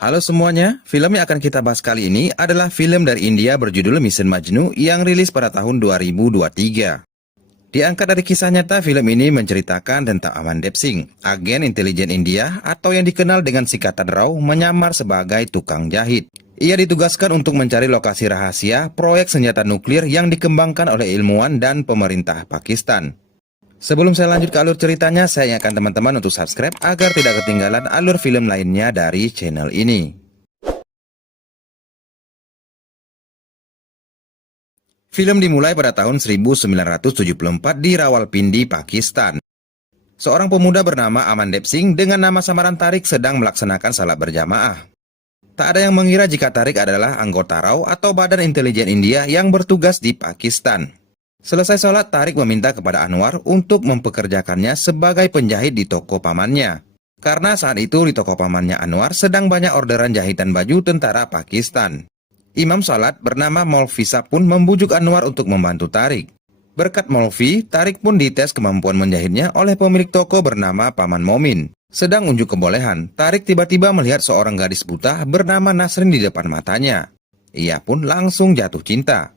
Halo semuanya, film yang akan kita bahas kali ini adalah film dari India berjudul Mission Majnu yang rilis pada tahun 2023. Diangkat dari kisah nyata, film ini menceritakan tentang Amandeep Singh, agen intelijen India atau yang dikenal dengan singkatan RAW, menyamar sebagai tukang jahit. Ia ditugaskan untuk mencari lokasi rahasia proyek senjata nuklir yang dikembangkan oleh ilmuwan dan pemerintah Pakistan. Sebelum saya lanjut ke alur ceritanya, saya ingatkan teman-teman untuk subscribe agar tidak ketinggalan alur film lainnya dari channel ini. Film dimulai pada tahun 1974 di Rawalpindi, Pakistan. Seorang pemuda bernama Amandeep Singh dengan nama samaran Tariq sedang melaksanakan salat berjamaah. Tak ada yang mengira jika Tariq adalah anggota RAW atau Badan Intelijen India yang bertugas di Pakistan. Selesai sholat, Tariq meminta kepada Anwar untuk mempekerjakannya sebagai penjahit di toko pamannya. Karena saat itu di toko pamannya Anwar sedang banyak orderan jahitan baju tentara Pakistan. Imam sholat bernama Maulvi pun membujuk Anwar untuk membantu Tariq. Berkat Maulvi, Tariq pun dites kemampuan menjahitnya oleh pemilik toko bernama Paman Momin. Sedang unjuk kebolehan, Tariq tiba-tiba melihat seorang gadis buta bernama Nasrin di depan matanya. Ia pun langsung jatuh cinta.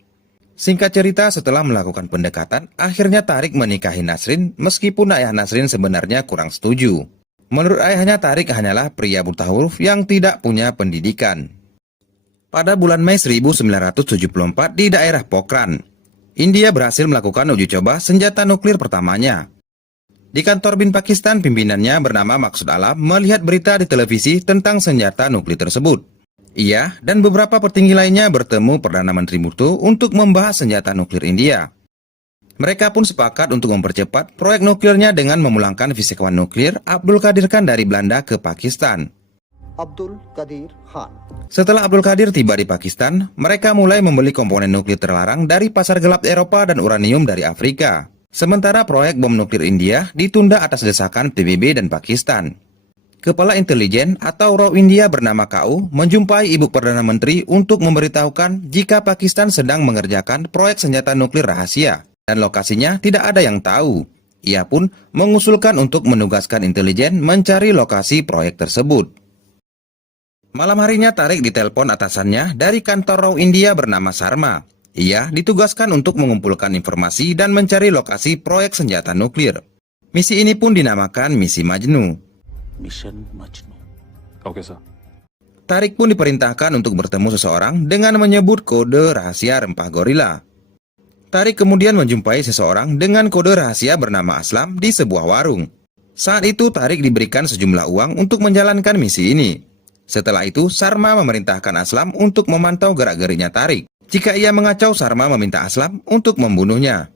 Singkat cerita, setelah melakukan pendekatan, akhirnya Tariq menikahi Nasrin meskipun ayah Nasrin sebenarnya kurang setuju. Menurut ayahnya, Tariq hanyalah pria buta huruf yang tidak punya pendidikan. Pada bulan Mei 1974 di daerah Pokhran, India berhasil melakukan uji coba senjata nuklir pertamanya. Di kantor BIN Pakistan, pimpinannya bernama Maksud Alam melihat berita di televisi tentang senjata nuklir tersebut. Ia dan beberapa petinggi lainnya bertemu Perdana Menteri Bhutto untuk membahas senjata nuklir India. Mereka pun sepakat untuk mempercepat proyek nuklirnya dengan memulangkan fisikawan nuklir Abdul Qadir Khan dari Belanda ke Pakistan. Abdul Qadir Khan. Setelah Abdul Qadir tiba di Pakistan, mereka mulai membeli komponen nuklir terlarang dari pasar gelap Eropa dan uranium dari Afrika. Sementara proyek bom nuklir India ditunda atas desakan PBB dan Pakistan. Kepala intelijen atau RAW India bernama KU menjumpai Ibu Perdana Menteri untuk memberitahukan jika Pakistan sedang mengerjakan proyek senjata nuklir rahasia dan lokasinya tidak ada yang tahu. Ia pun mengusulkan untuk menugaskan intelijen mencari lokasi proyek tersebut. Malam harinya Tariq ditelepon atasannya dari kantor RAW India bernama Sharma. Ia ditugaskan untuk mengumpulkan informasi dan mencari lokasi proyek senjata nuklir. Misi ini pun dinamakan Misi Majnu. Mission Majnu. Oke, sir. Tariq pun diperintahkan untuk bertemu seseorang dengan menyebut kode rahasia rempah gorila. Tariq kemudian menjumpai seseorang dengan kode rahasia bernama Aslam di sebuah warung. Saat itu Tariq diberikan sejumlah uang untuk menjalankan misi ini. Setelah itu, Sharma memerintahkan Aslam untuk memantau gerak-geriknya Tariq. Jika ia mengacau, Sharma meminta Aslam untuk membunuhnya.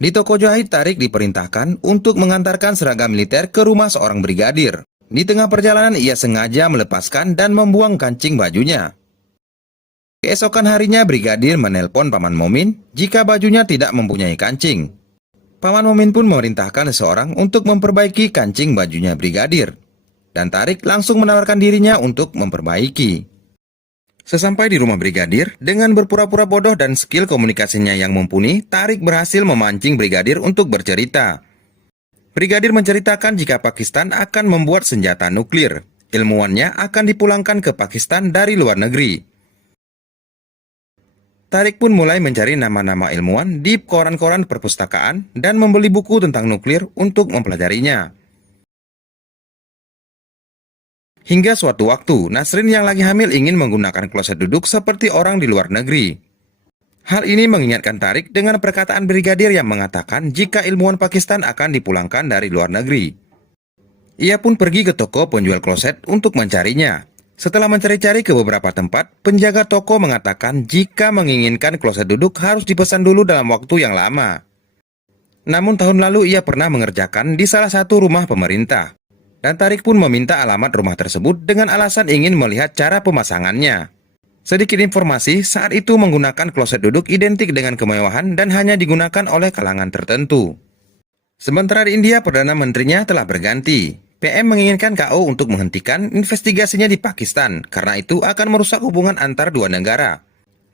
Di toko jahit, Tariq diperintahkan untuk mengantarkan seragam militer ke rumah seorang brigadir. Di tengah perjalanan, ia sengaja melepaskan dan membuang kancing bajunya. Keesokan harinya, brigadir menelpon Paman Momin jika bajunya tidak mempunyai kancing. Paman Momin pun memerintahkan seseorang untuk memperbaiki kancing bajunya brigadir. Dan Tariq langsung menawarkan dirinya untuk memperbaiki. Sesampai di rumah brigadir, dengan berpura-pura bodoh dan skill komunikasinya yang mumpuni, Tariq berhasil memancing brigadir untuk bercerita. Brigadir menceritakan jika Pakistan akan membuat senjata nuklir. Ilmuwannya akan dipulangkan ke Pakistan dari luar negeri. Tariq pun mulai mencari nama-nama ilmuwan di koran-koran perpustakaan dan membeli buku tentang nuklir untuk mempelajarinya. Hingga suatu waktu, Nasrin yang lagi hamil ingin menggunakan kloset duduk seperti orang di luar negeri. Hal ini mengingatkan Tariq dengan perkataan brigadir yang mengatakan jika ilmuwan Pakistan akan dipulangkan dari luar negeri. Ia pun pergi ke toko penjual kloset untuk mencarinya. Setelah mencari-cari ke beberapa tempat, penjaga toko mengatakan jika menginginkan kloset duduk harus dipesan dulu dalam waktu yang lama. Namun tahun lalu ia pernah mengerjakan di salah satu rumah pemerintah. Dan Tariq pun meminta alamat rumah tersebut dengan alasan ingin melihat cara pemasangannya. Sedikit informasi, saat itu menggunakan kloset duduk identik dengan kemewahan dan hanya digunakan oleh kalangan tertentu. Sementara di India, Perdana Menterinya telah berganti. PM menginginkan KO untuk menghentikan investigasinya di Pakistan, karena itu akan merusak hubungan antar dua negara.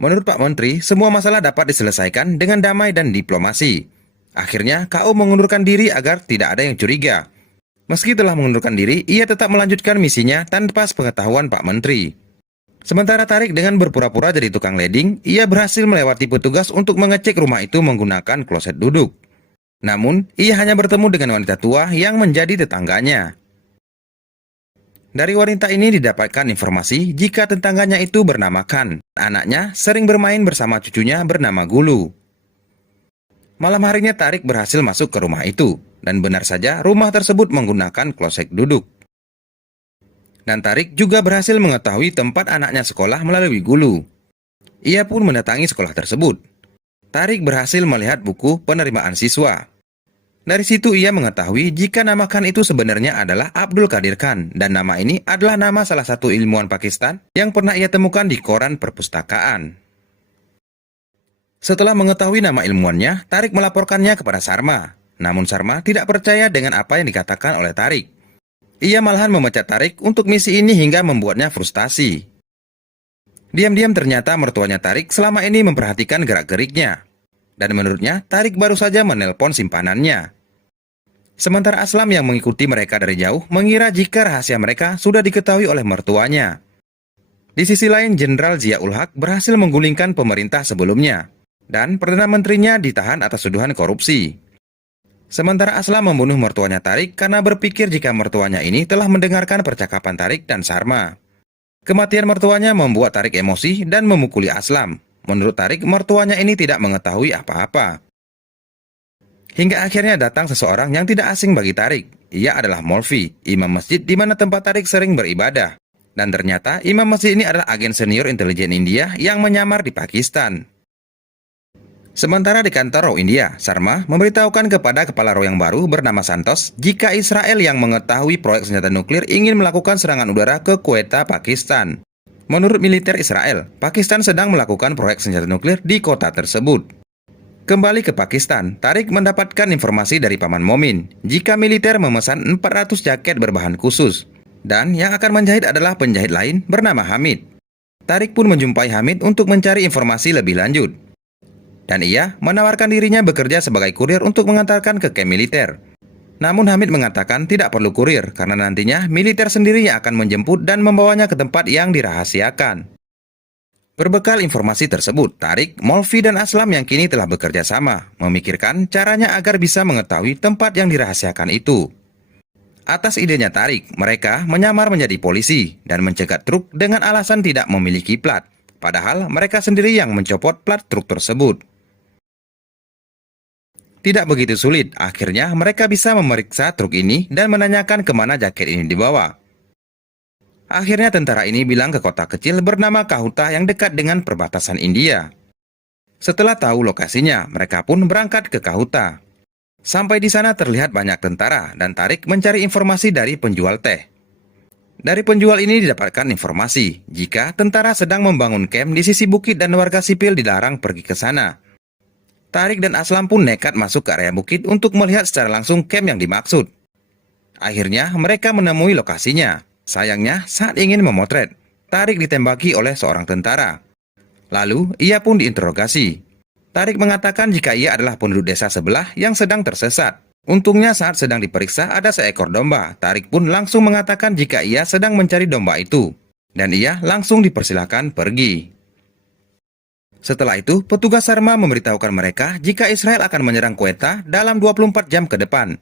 Menurut Pak Menteri, semua masalah dapat diselesaikan dengan damai dan diplomasi. Akhirnya, KO mengundurkan diri agar tidak ada yang curiga. Meski telah mengundurkan diri, ia tetap melanjutkan misinya tanpa sepengetahuan Pak Menteri. Sementara Tarik dengan berpura-pura jadi tukang leding, ia berhasil melewati petugas untuk mengecek rumah itu menggunakan kloset duduk. Namun, ia hanya bertemu dengan wanita tua yang menjadi tetangganya. Dari wanita ini didapatkan informasi jika tetangganya itu bernama Khan. Anaknya sering bermain bersama cucunya bernama Gulu. Malam harinya Tarik berhasil masuk ke rumah itu, dan benar saja rumah tersebut menggunakan kloset duduk. Dan Tarik juga berhasil mengetahui tempat anaknya sekolah melalui Gulu. Ia pun mendatangi sekolah tersebut. Tarik berhasil melihat buku penerimaan siswa. Dari situ ia mengetahui jika nama Khan itu sebenarnya adalah Abdul Qadir Khan, dan nama ini adalah nama salah satu ilmuwan Pakistan yang pernah ia temukan di koran perpustakaan. Setelah mengetahui nama ilmuwannya, Tarik melaporkannya kepada Sarma. Namun Sarma tidak percaya dengan apa yang dikatakan oleh Tarik. Ia malahan memecat Tarik untuk misi ini hingga membuatnya frustasi. Diam-diam ternyata mertuanya Tarik selama ini memperhatikan gerak-geriknya. Dan menurutnya, Tarik baru saja menelpon simpanannya. Sementara Aslam yang mengikuti mereka dari jauh mengira jika rahasia mereka sudah diketahui oleh mertuanya. Di sisi lain, Jenderal Zia-ul Haq berhasil menggulingkan pemerintah sebelumnya. Dan Perdana Menterinya ditahan atas tuduhan korupsi. Sementara Aslam membunuh mertuanya Tarik karena berpikir jika mertuanya ini telah mendengarkan percakapan Tarik dan Sarma. Kematian mertuanya membuat Tarik emosi dan memukuli Aslam. Menurut Tarik, mertuanya ini tidak mengetahui apa-apa. Hingga akhirnya datang seseorang yang tidak asing bagi Tarik. Ia adalah Molvi, imam masjid di mana tempat Tarik sering beribadah. Dan ternyata imam masjid ini adalah agen senior intelijen India yang menyamar di Pakistan. Sementara di kantor RAW India, Sarma memberitahukan kepada kepala RAW yang baru bernama Santos jika Israel yang mengetahui proyek senjata nuklir ingin melakukan serangan udara ke Quetta, Pakistan. Menurut militer Israel, Pakistan sedang melakukan proyek senjata nuklir di kota tersebut. Kembali ke Pakistan, Tarik mendapatkan informasi dari Paman Momin jika militer memesan 400 jaket berbahan khusus. Dan yang akan menjahit adalah penjahit lain bernama Hamid. Tarik pun menjumpai Hamid untuk mencari informasi lebih lanjut. Dan ia menawarkan dirinya bekerja sebagai kurir untuk mengantarkan ke kamp militer. Namun Hamid mengatakan tidak perlu kurir karena nantinya militer sendiri yang akan menjemput dan membawanya ke tempat yang dirahasiakan. Berbekal informasi tersebut, Tarik, Molvi, dan Aslam yang kini telah bekerja sama, memikirkan caranya agar bisa mengetahui tempat yang dirahasiakan itu. Atas idenya Tarik, mereka menyamar menjadi polisi dan mencegat truk dengan alasan tidak memiliki plat. Padahal mereka sendiri yang mencopot plat truk tersebut. Tidak begitu sulit, akhirnya mereka bisa memeriksa truk ini dan menanyakan kemana jaket ini dibawa. Akhirnya tentara ini bilang ke kota kecil bernama Kahuta yang dekat dengan perbatasan India. Setelah tahu lokasinya, mereka pun berangkat ke Kahuta. Sampai di sana terlihat banyak tentara dan Tarik mencari informasi dari penjual teh. Dari penjual ini didapatkan informasi jika tentara sedang membangun kamp di sisi bukit dan warga sipil dilarang pergi ke sana. Tarik dan Aslam pun nekat masuk ke area bukit untuk melihat secara langsung kamp yang dimaksud. Akhirnya mereka menemui lokasinya. Sayangnya saat ingin memotret, Tarik ditembaki oleh seorang tentara. Lalu ia pun diinterogasi. Tarik mengatakan jika ia adalah penduduk desa sebelah yang sedang tersesat. Untungnya saat sedang diperiksa ada seekor domba. Tarik pun langsung mengatakan jika ia sedang mencari domba itu. Dan ia langsung dipersilakan pergi. Setelah itu, petugas Sarma memberitahukan mereka jika Israel akan menyerang Quetta dalam 24 jam ke depan,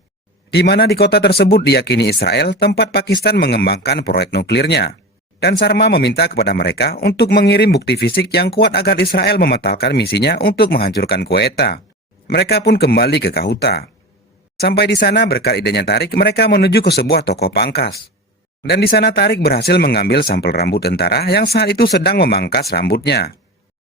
di mana di kota tersebut diyakini Israel tempat Pakistan mengembangkan proyek nuklirnya. Dan Sarma meminta kepada mereka untuk mengirim bukti fisik yang kuat agar Israel membatalkan misinya untuk menghancurkan Quetta. Mereka pun kembali ke Kahuta. Sampai di sana berkat idenya Tarik, mereka menuju ke sebuah toko pangkas. Dan di sana Tarik berhasil mengambil sampel rambut tentara yang saat itu sedang memangkas rambutnya.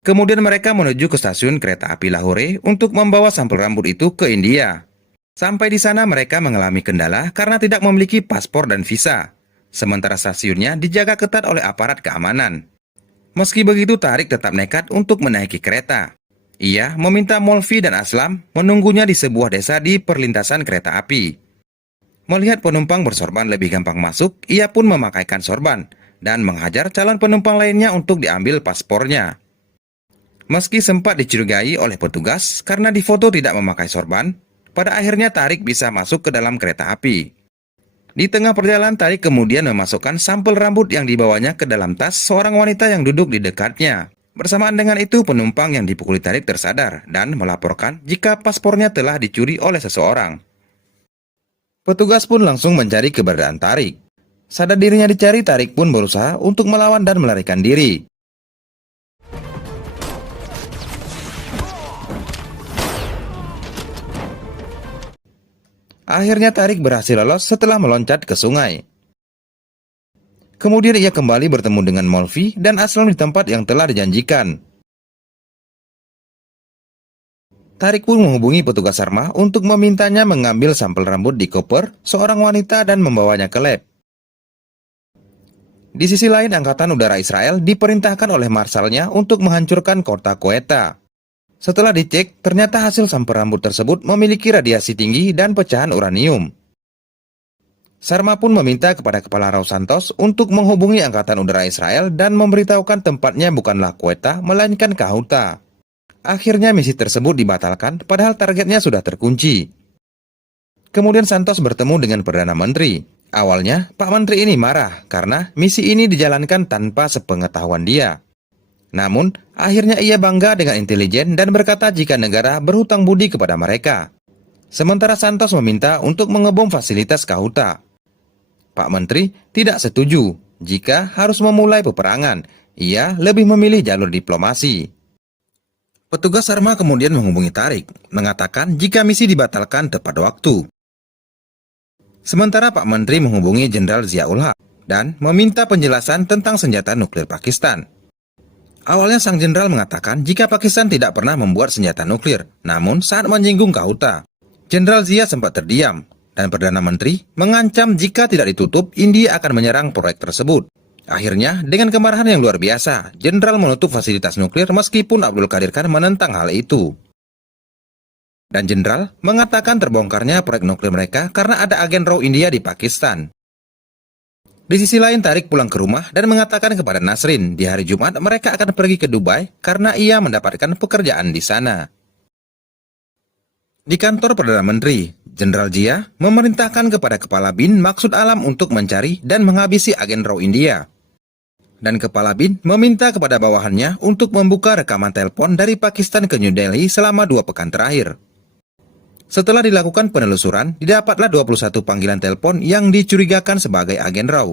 Kemudian mereka menuju ke stasiun kereta api Lahore untuk membawa sampel rambut itu ke India. Sampai di sana mereka mengalami kendala karena tidak memiliki paspor dan visa. Sementara stasiunnya dijaga ketat oleh aparat keamanan. Meski begitu, Tarik tetap nekat untuk menaiki kereta. Ia meminta Molvi dan Aslam menunggunya di sebuah desa di perlintasan kereta api. Melihat penumpang bersorban lebih gampang masuk, ia pun memakaikan sorban dan menghajar calon penumpang lainnya untuk diambil paspornya. Meski sempat dicurigai oleh petugas karena difoto tidak memakai sorban, pada akhirnya Tarik bisa masuk ke dalam kereta api. Di tengah perjalanan, Tarik kemudian memasukkan sampel rambut yang dibawanya ke dalam tas seorang wanita yang duduk di dekatnya. Bersamaan dengan itu, penumpang yang dipukuli Tarik tersadar dan melaporkan jika paspornya telah dicuri oleh seseorang. Petugas pun langsung mencari keberadaan Tarik. Sadar dirinya dicari, Tarik pun berusaha untuk melawan dan melarikan diri. Akhirnya Tarik berhasil lolos setelah meloncat ke sungai. Kemudian ia kembali bertemu dengan Molvi dan Aslam di tempat yang telah dijanjikan. Tarik pun menghubungi petugas Sarma untuk memintanya mengambil sampel rambut di koper seorang wanita dan membawanya ke lab. Di sisi lain, Angkatan Udara Israel diperintahkan oleh marsalnya untuk menghancurkan kota Quetta. Setelah dicek, ternyata hasil sampel rambut tersebut memiliki radiasi tinggi dan pecahan uranium. Sarma pun meminta kepada Kepala Raul Santos untuk menghubungi Angkatan Udara Israel dan memberitahukan tempatnya bukanlah Quetta, melainkan Kahuta. Akhirnya misi tersebut dibatalkan, padahal targetnya sudah terkunci. Kemudian Santos bertemu dengan Perdana Menteri. Awalnya, Pak Menteri ini marah karena misi ini dijalankan tanpa sepengetahuan dia. Namun, akhirnya ia bangga dengan intelijen dan berkata jika negara berhutang budi kepada mereka. Sementara Santos meminta untuk mengebom fasilitas Kahuta. Pak Menteri tidak setuju jika harus memulai peperangan. Ia lebih memilih jalur diplomasi. Petugas Sarma kemudian menghubungi Tarik, mengatakan jika misi dibatalkan tepat waktu. Sementara Pak Menteri menghubungi Jenderal Zia-ul Haq dan meminta penjelasan tentang senjata nuklir Pakistan. Awalnya sang jenderal mengatakan jika Pakistan tidak pernah membuat senjata nuklir, namun saat menyinggung Kahuta, Jenderal Zia sempat terdiam, dan Perdana Menteri mengancam jika tidak ditutup, India akan menyerang proyek tersebut. Akhirnya, dengan kemarahan yang luar biasa, jenderal menutup fasilitas nuklir meskipun Abdul Qadir Khan menentang hal itu. Dan jenderal mengatakan terbongkarnya proyek nuklir mereka karena ada agen raw India di Pakistan. Di sisi lain, Tarik pulang ke rumah dan mengatakan kepada Nasrin di hari Jumat mereka akan pergi ke Dubai karena ia mendapatkan pekerjaan di sana. Di kantor Perdana Menteri, Jenderal Zia memerintahkan kepada Kepala BIN Maksud Alam untuk mencari dan menghabisi agen raw India. Dan Kepala BIN meminta kepada bawahannya untuk membuka rekaman telepon dari Pakistan ke New Delhi selama 2 pekan terakhir. Setelah dilakukan penelusuran, didapatlah 21 panggilan telepon yang dicurigakan sebagai agen raw.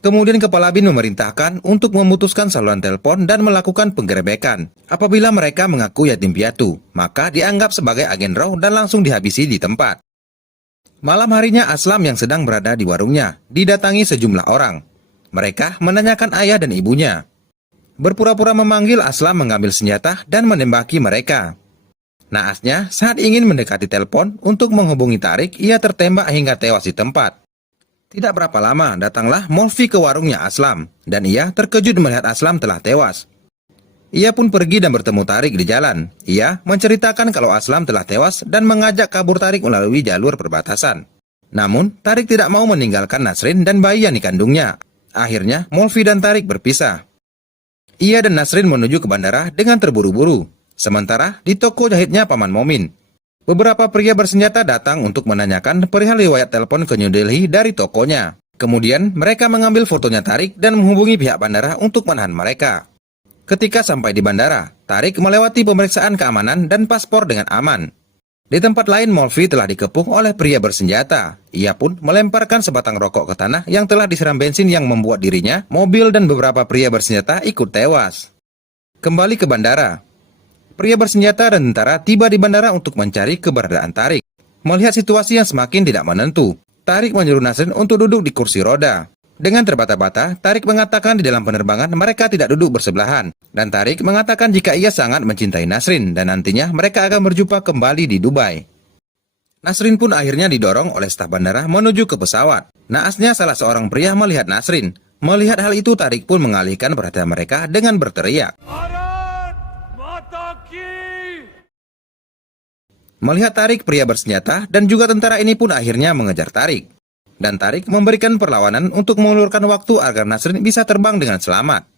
Kemudian Kepala BIN memerintahkan untuk memutuskan saluran telepon dan melakukan penggerebekan. Apabila mereka mengaku yatim piatu, maka dianggap sebagai agen raw dan langsung dihabisi di tempat. Malam harinya Aslam yang sedang berada di warungnya didatangi sejumlah orang. Mereka menanyakan ayah dan ibunya. Berpura-pura memanggil, Aslam mengambil senjata dan menembaki mereka. Naasnya, saat ingin mendekati telepon untuk menghubungi Tarik, ia tertembak hingga tewas di tempat. Tidak berapa lama, datanglah Molvi ke warungnya Aslam, dan ia terkejut melihat Aslam telah tewas. Ia pun pergi dan bertemu Tarik di jalan. Ia menceritakan kalau Aslam telah tewas dan mengajak kabur Tarik melalui jalur perbatasan. Namun, Tarik tidak mau meninggalkan Nasrin dan bayi yang dikandungnya. Akhirnya, Molvi dan Tarik berpisah. Ia dan Nasrin menuju ke bandara dengan terburu-buru. Sementara di toko jahitnya Paman Momin, beberapa pria bersenjata datang untuk menanyakan perihal riwayat telepon ke New Delhi dari tokonya. Kemudian mereka mengambil fotonya Tarik dan menghubungi pihak bandara untuk menahan mereka. Ketika sampai di bandara, Tarik melewati pemeriksaan keamanan dan paspor dengan aman. Di tempat lain, Molvi telah dikepung oleh pria bersenjata. Ia pun melemparkan sebatang rokok ke tanah yang telah disiram bensin yang membuat dirinya, mobil dan beberapa pria bersenjata ikut tewas. Kembali ke bandara. Pria bersenjata dan tentara tiba di bandara untuk mencari keberadaan Tarik. Melihat situasi yang semakin tidak menentu, Tarik menyuruh Nasrin untuk duduk di kursi roda. Dengan terbata-bata, Tarik mengatakan di dalam penerbangan mereka tidak duduk bersebelahan. Dan Tarik mengatakan jika ia sangat mencintai Nasrin dan nantinya mereka akan berjumpa kembali di Dubai. Nasrin pun akhirnya didorong oleh staf bandara menuju ke pesawat. Naasnya salah seorang pria melihat Nasrin. Melihat hal itu, Tarik pun mengalihkan perhatian mereka dengan berteriak. Melihat Tarik, pria bersenjata dan juga tentara ini pun akhirnya mengejar Tarik. Dan Tarik memberikan perlawanan untuk mengulurkan waktu agar Nasrin bisa terbang dengan selamat.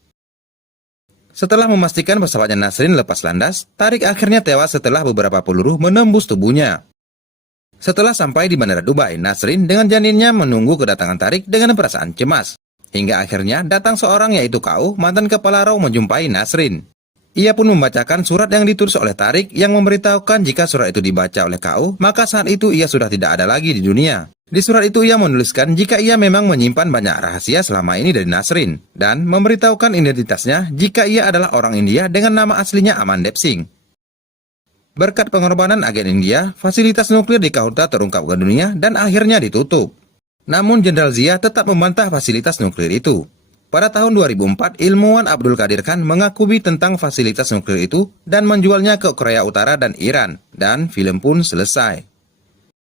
Setelah memastikan pesawatnya Nasrin lepas landas, Tarik akhirnya tewas setelah beberapa peluru menembus tubuhnya. Setelah sampai di Bandara Dubai, Nasrin dengan janinnya menunggu kedatangan Tariq dengan perasaan cemas. Hingga akhirnya datang seorang yaitu Kau, mantan kepala RAW menjumpai Nasrin. Ia pun membacakan surat yang ditulis oleh Tariq yang memberitahukan jika surat itu dibaca oleh Kau, maka saat itu ia sudah tidak ada lagi di dunia. Di surat itu ia menuliskan jika ia memang menyimpan banyak rahasia selama ini dari Nasrin, dan memberitahukan identitasnya jika ia adalah orang India dengan nama aslinya Amandep Singh. Berkat pengorbanan agen India, fasilitas nuklir di Kahurta terungkap ke dunia dan akhirnya ditutup. Namun Jenderal Zia tetap membantah fasilitas nuklir itu. Pada tahun 2004, ilmuwan Abdul Qadir Khan mengakui tentang fasilitas nuklir itu dan menjualnya ke Korea Utara dan Iran, dan film pun selesai.